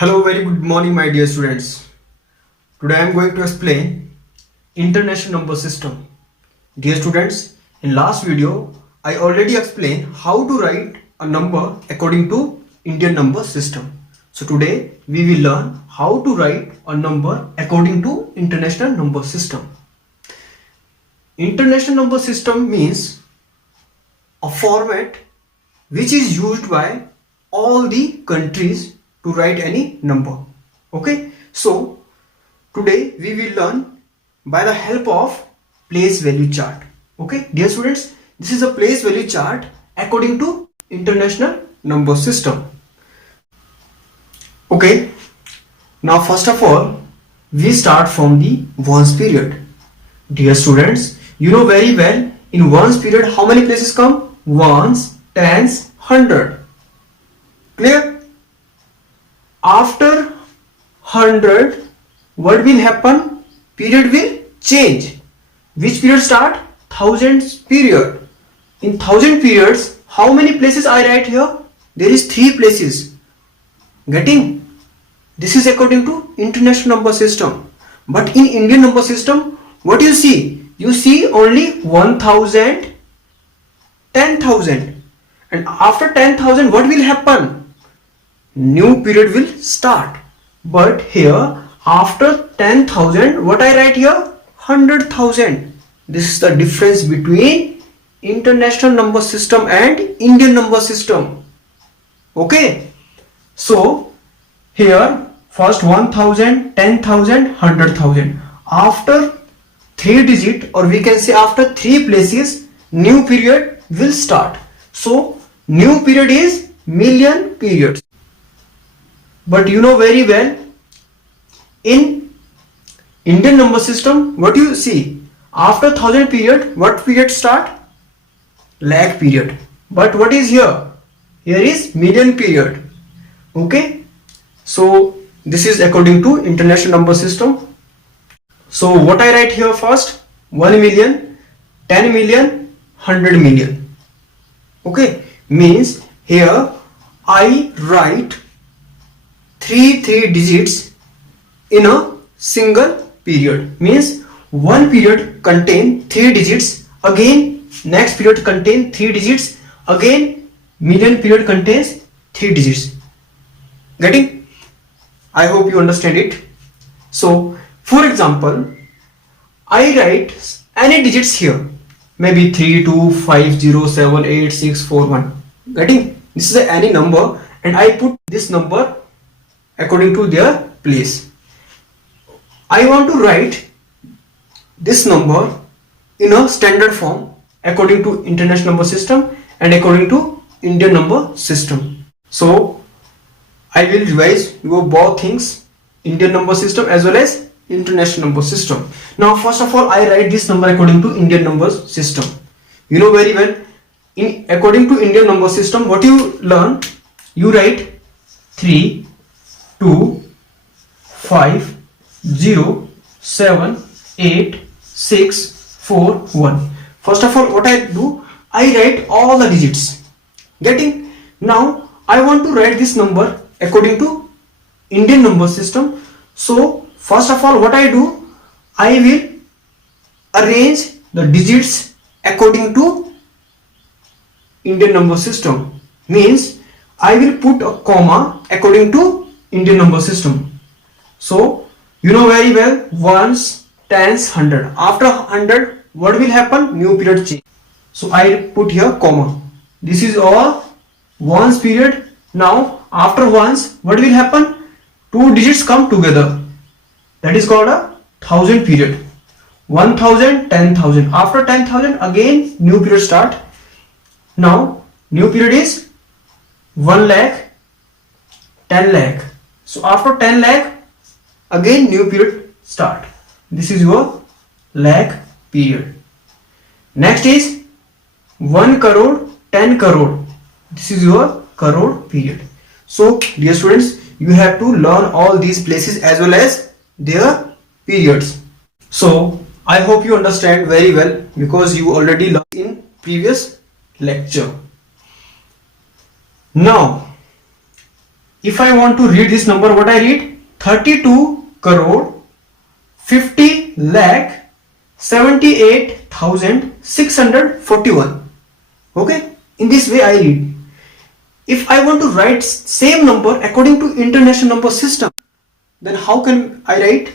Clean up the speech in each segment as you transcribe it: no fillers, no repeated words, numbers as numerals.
Hello, very good morning, my dear students. Today I am going to explain international number system. Dear students, in last video I already explained how to write a number according to Indian number system. So today we will learn how to write a number according to international number system. International number system means a format which is used by all the countries to write any number. Okay, so today we will learn by the help of place value chart. Okay, dear students, this is a place value chart according to international number system. Okay, now first of all we start from the ones period. Dear students, you know very well in ones period how many places come? Ones, tens, hundred. Clear? After 100, what will happen? Period will change. Which period start? Thousands period. In thousand periods, how many places I write here? There is 3 places. Getting? This is according to international number system. But in Indian number system, what you see? You see only 1000, 10,000. And after 10,000, what will happen? New period will start. But here after 10,000 what I write here? 100,000. This is the difference between international number system and Indian number system. Okay, so here first 1000, 10,000, 100,000. After 3 digit, or we can say after 3 places, new period will start. So new period is million periods. But you know very well in Indian number system what you see? After 1000 period, what period start? Lakh period. But what is here? Here is million period. Okay, so this is according to international number system. So what I write here first? 1 million, 10 million, 100 million. Okay, means here I write 3 digits in a single period. Means one period contain 3 digits, again next period contain 3 digits, again million period contains 3 digits. Getting? I hope you understand it. So for example, I write any digits here, maybe 3 2 5 0 7 8 6 4 1. Getting? This is any number and I put this number according to their place. I want to write this number in a standard form according to international number system and according to Indian number system. So I will revise your both things, Indian number system as well as international number system. Now first of all I write this number according to Indian number system. You know very well in according to Indian number system what you learn, you write 3 2 5 0 7 8 6 4 1. First of all what I do, I write all the digits. Getting? Now I want to write this number according to Indian number system. So first of all what I do, I will arrange the digits according to Indian number system. Means I will put a comma according to Indian number system. So you know very well ones, tens, 100. After 100 what will happen? New period change. So I put here comma. This is all ones period. Now after ones what will happen? 2 digits come together. That is called a 1000 period. 1000, 10,000. After 10,000 again new period start. Now new period is 1 lakh, 10 lakh. So after 10 lakh again new period start. This is your lakh period. Next is 1 crore, 10 crore. This is your crore period. So dear students, you have to learn all these places as well as their periods. So I hope you understand very well because you already learned in previous lecture. Now If I want to read this number, what I read? 32 crore 50 lakh 78,641. Okay, in this way I read. If I want to write same number according to international number system, then how can I write?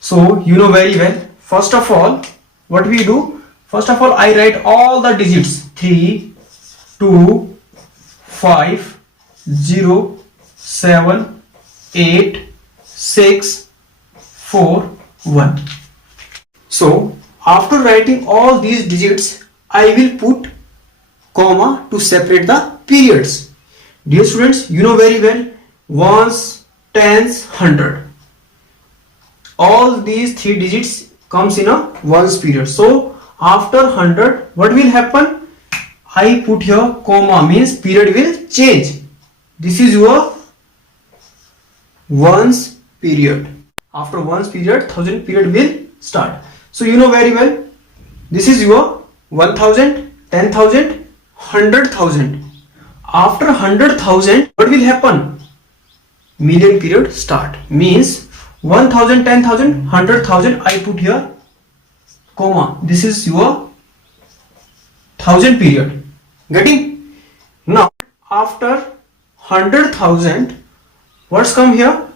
So you know very well. First of all, what we do? First of all, I write all the digits: 3, 2, 5, 0, 7, 8, 6, 4, 1. So after writing all these digits, I will put comma to separate the periods. Dear students, you know very well, ones, tens, hundred. All these three digits comes in a ones period. So after 100, what will happen? I put here comma, means period will change. This is your ones period. After ones period, 1000 period will start. So you know very well, this is your 1000, 10,000, 100,000. After 100,000, what will happen? Million period start. Means 1000, 10,000, 100,000. I put here comma. This is your 1000 period. Getting? Now after 100,000, what's come here?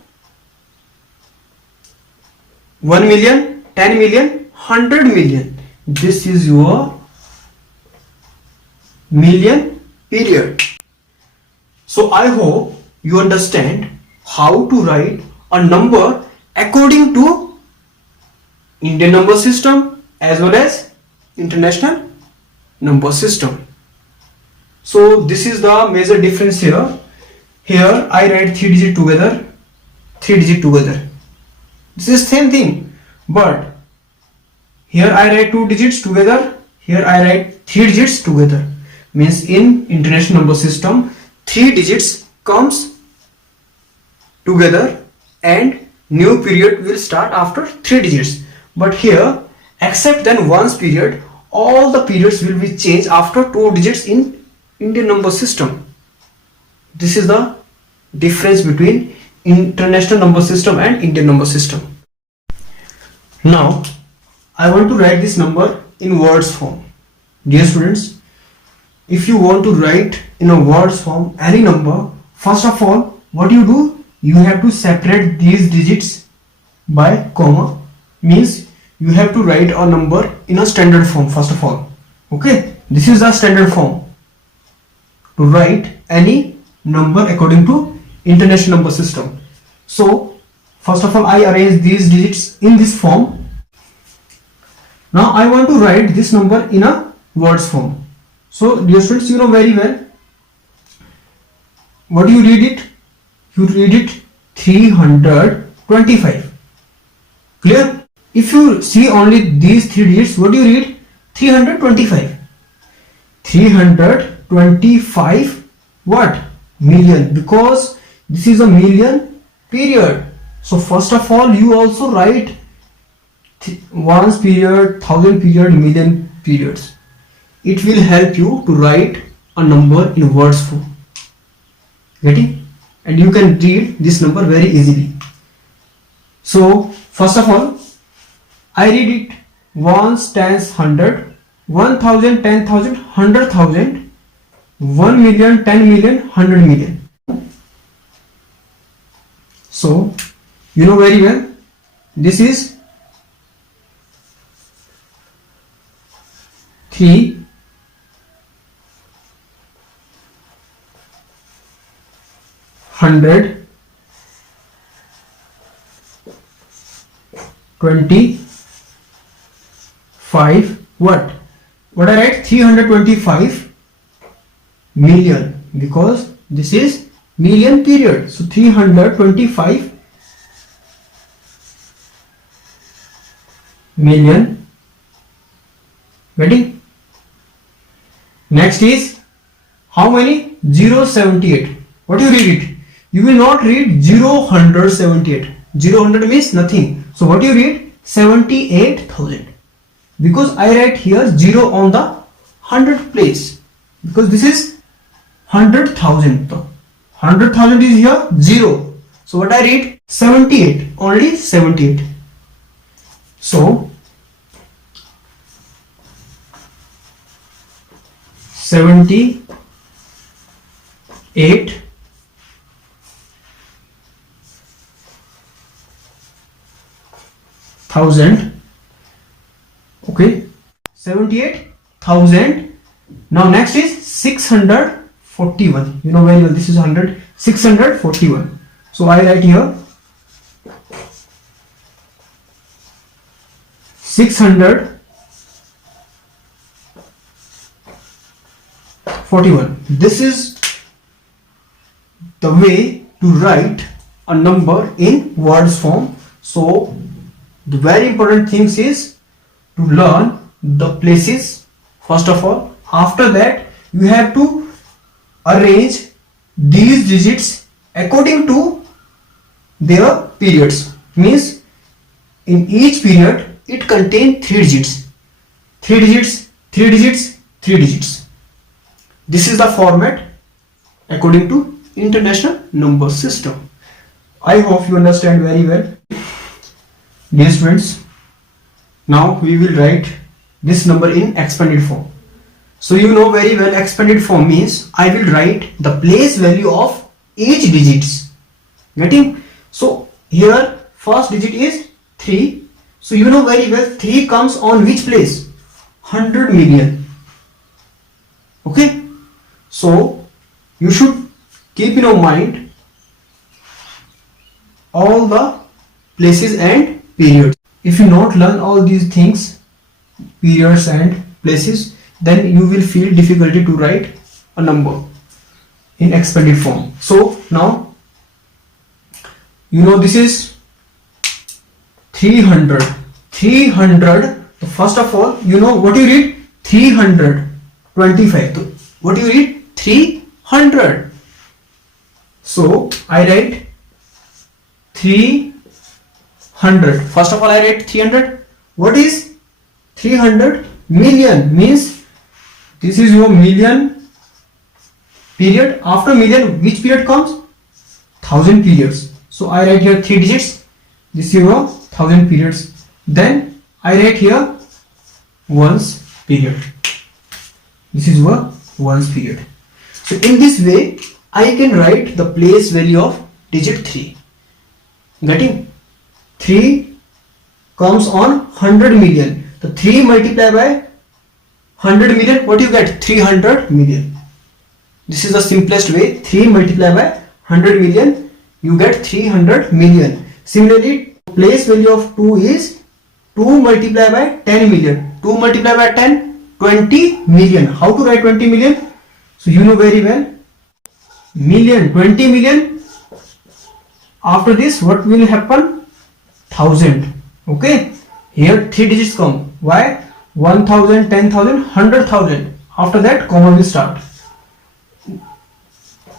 1 million, 10 million, 100 million. This is your million period. So I hope you understand how to write a number according to Indian number system as well as international number system. So this is the major difference here. Here I write 3 digit together, 3 digit together. This is same thing, but here I write 2 digits together, here I write 3 digits together. Means in international number system, 3 digits comes together and new period will start after 3 digits. But here, except then ones period, all the periods will be changed after 2 digits in Indian number system. This is the difference between international number system and Indian number system. Now I want to write this number in words form. Dear students, if you want to write in a words form any number, first of all, what you do? You have to separate these digits by comma. Means you have to write a number in a standard form first of all. Okay, this is the standard form to write any number according to international number system. So first of all, I arrange these digits in this form. Now I want to write this number in a words form. So dear students, you know very well, what do you read it? You read it 325. Clear? If you see only these 3 digits, what do you read? 325. 325 what? Million, because this is a million period. So first of all, you also write ones period, 1000 period, million periods. It will help you to write a number in words form. Getting? And you can read this number very easily. So first of all, I read it ones, tens, 100, 1000, 10,000, 100,000, 1 million, 10 million, 100 million. So you know very well, this is 325 what I write? 325 million, because this is million period. So 325 million. Ready? Next is how many? 078. What do you read it? You will not read 078. 0 means nothing. So what do you read? 78,000. Because I write here 0 on the 100 place. Because this is 100,000. 100,000 is here 0. So what I read? 78. Only 78. So 78,000. Okay, 78,000. Now next is 641. You know very well this is 100. 641. So I write here 641. This is the way to write a number in words form. So the very important things is to learn the places first of all. After that you have to arrange these digits according to their periods. Means in each period it contains 3 digits. 3 digits, 3 digits, 3 digits. This is the format according to International Number System. I hope you understand very well. Dear students, now we will write this number in expanded form. So you know very well expanded form means I will write the place value of each digits. Getting? So here first digit is 3. So you know very well 3 comes on which place? 100 million. Okay? So you should keep in your mind all the places and periods. If you not learn all these things, periods and places, then you will feel difficulty to write a number in expanded form. So now you know this is 300. 300. First of all, you know what you read? 325. So what you read? 300. So I write 300. First of all I write 300. What is 300? Million. Means this is your million period. After million which period comes? 1000 periods. So I write here 3 digits. This is your 1000 periods. Then I write here ones period. This is your ones period. So in this way I can write the place value of digit 3. Getting? 3 comes on 100 million. The 3 multiplied by 100 million, what you get? 300 million. This is the simplest way. 3 multiplied by 100 million, you get 300 million. Similarly, place value of 2 is 2 multiplied by 10 million. 2 multiplied by 10, 20 million. How to write 20 million? So you know very well. Million, 20 million. After this, what will happen? 1000. Okay. Here 3 digits come. Why? 1000, 10,000, 100,000. After that, comma will start.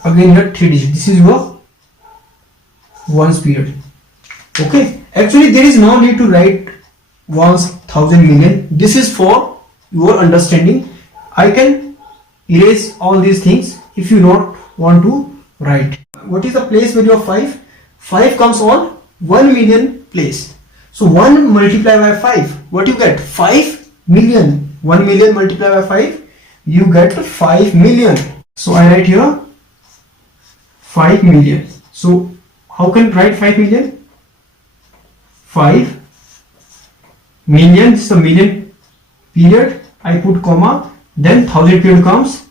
Again here 3 digits. This is your ones period. Okay. Actually, there is no need to write ones, 1000, million. This is for your understanding. I can erase all these things if you not want to write. What is the place value of 5? 5 comes on 1 million place. So 1 multiplied by 5, what you get? 5 million. 1 million multiplied by 5, you get 5 million. So I write here 5 million. So how can write 5 million? 5 million, this is a million period. I put comma, then 1000 period comes.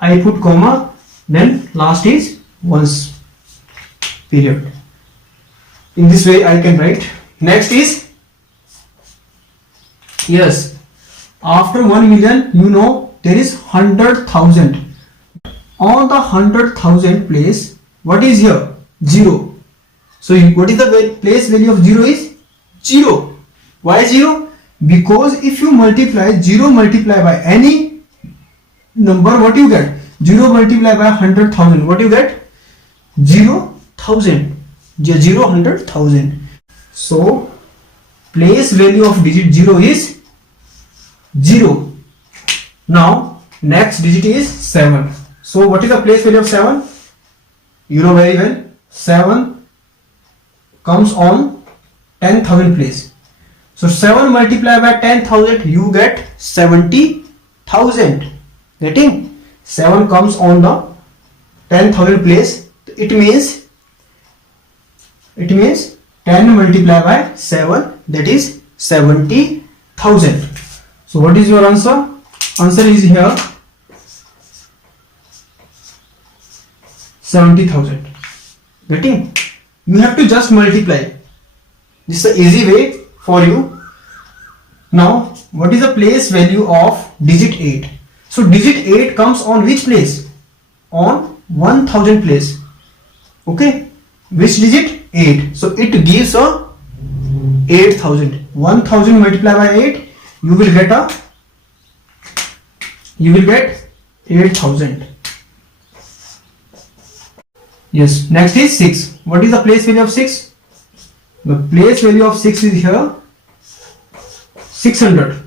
I put comma, then last is ones period. In this way I can write. Next is, yes, after 1 million, you know there is 100,000. On the 100,000 place, what is here? 0. So what is the place value of 0 is? 0. Why 0? Because if you multiply 0 multiply by any number, what you get? 0 multiply by 100,000, what you get? 0,000. 0, 100,000. So place value of digit 0 is 0. Now next digit is 7. So what is the place value of 7? You know very well, 7 comes on 10,000 place. So 7 multiplied by 10,000, you get 70,000. Getting? 7 comes on the 10,000 place. It means 10 multiplied by 7, that is 70,000. So what is your answer? Answer is here 70,000. Getting? You have to just multiply. This is the easy way for you. Now, what is the place value of digit 8? So digit 8 comes on which place? On 1000 place. Okay, which digit? 8. So it gives a 8,000. 1000 multiplied by 8, you will get 8,000. Yes, next is 6. What is the place value of 6? The place value of 6 is here 600.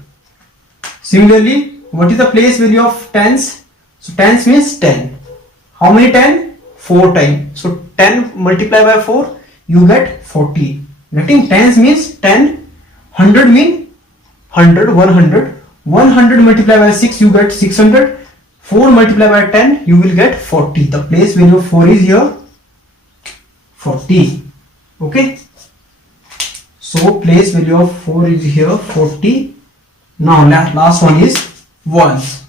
Similarly, what is the place value of tens? So tens means 10. How many 10? 4 times. So 10 multiplied by 4, you get 40. Getting? Tens means 10. 100 mean 100, 100. 100 multiplied by 6, you get 600. 4 multiplied by 10, you will get 40. The place value of 4 is here 40. Okay. So place value of 4 is here 40. Now last one is ones.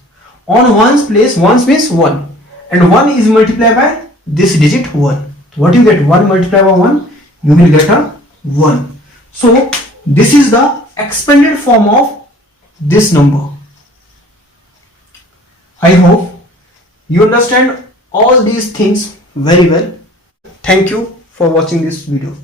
On ones place, ones means 1. And 1 is multiplied by this digit 1. What you get? 1 multiplied by 1, you will get a 1. So this is the expanded form of this number. I hope you understand all these things very well. Thank you for watching this video.